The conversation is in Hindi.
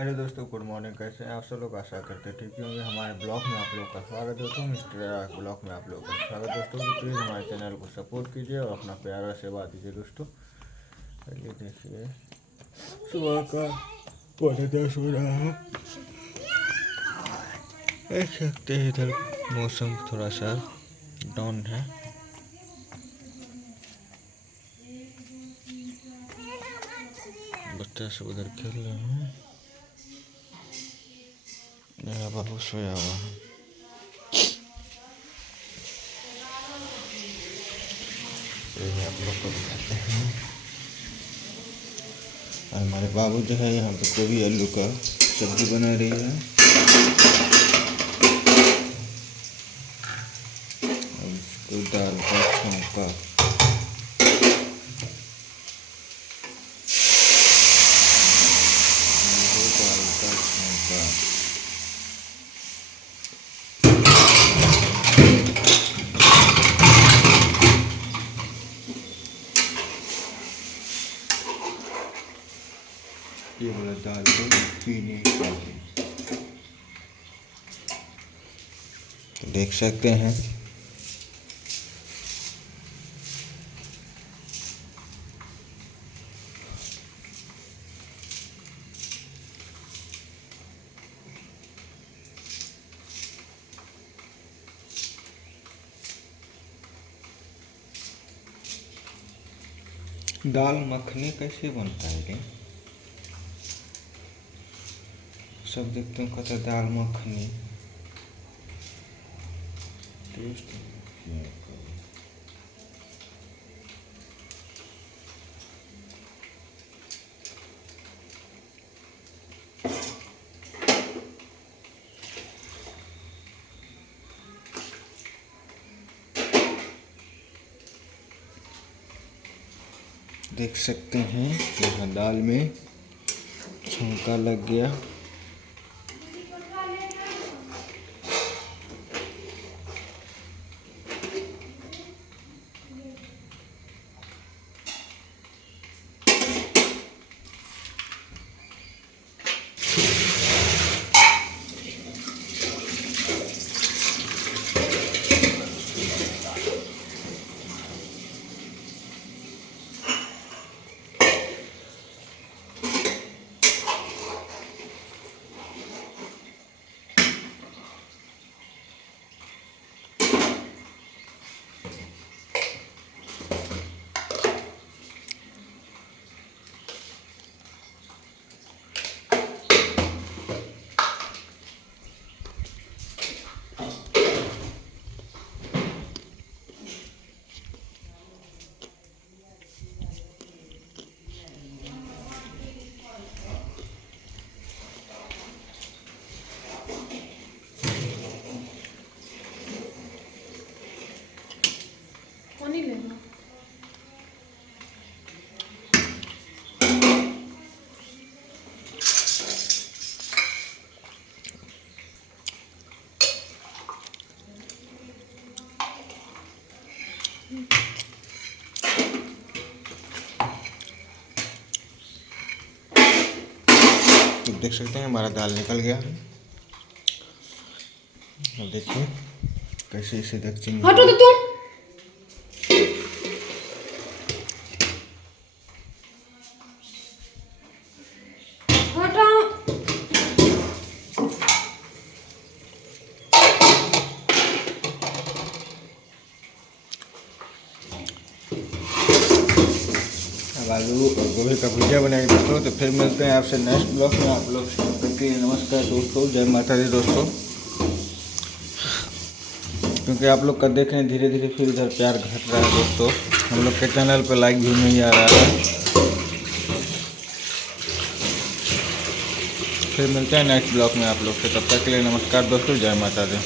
हेलो दोस्तों, गुड मॉर्निंग। कैसे हैं आप सब लोग? आशा करते ठीक ही होंगे। हमारे ब्लॉग में आप लोग का स्वागत है दोस्तों। मिस्टर ब्लॉग में आप लोग का स्वागत है दोस्तों। प्लीज़ हमारे चैनल को सपोर्ट कीजिए और अपना प्यार आशीर्वाद दीजिए दोस्तों। चलिए देखिए, सुबह का 9:45 हो रहा है। देख सकते हैं इधर मौसम थोड़ा सा डाउन है। बच्चा सब उधर खेल रहे हैं। मेरा बाबू सोया हुआ है। ये आप लोग को दिखाते हैं। और हमारे बाबू जो है यहाँ पे गोभी आलू का सब्जी बना रही है। और इसको दाल का छौंका। दाल का छौंका। ये वाला दाल को पीने चाहिए। तो देख सकते हैं दाल मखनी कैसे बनता है रे? सब देखते हैं कहते दाल मखनी टेस्ट देख सकते हैं। यहाँ दाल में छौंका लग गया। नहीं लेना। तो देख सकते हैं हमारा दाल निकल गया। अब देखिए कैसे इसे दक्षिण हटो तो तुम। हटो। अब आलू और गोभी का भुजिया बनाएंगे दोस्तों। तो फिर मिलते हैं आपसे नेक्स्ट ब्लॉग में। आप लोग सबके नमस्कार दोस्तों, जय माता दी दोस्तों। क्योंकि आप लोग का देख रहे हैं धीरे धीरे फिर इधर प्यार घट रहा है दोस्तों। हम लोग के चैनल पर लाइक भी नहीं आ रहा है। फिर मिलते हैं नेक्स्ट ब्लॉग में आप लोग से। तब तक के लिए नमस्कार दोस्तों, जय माता दी।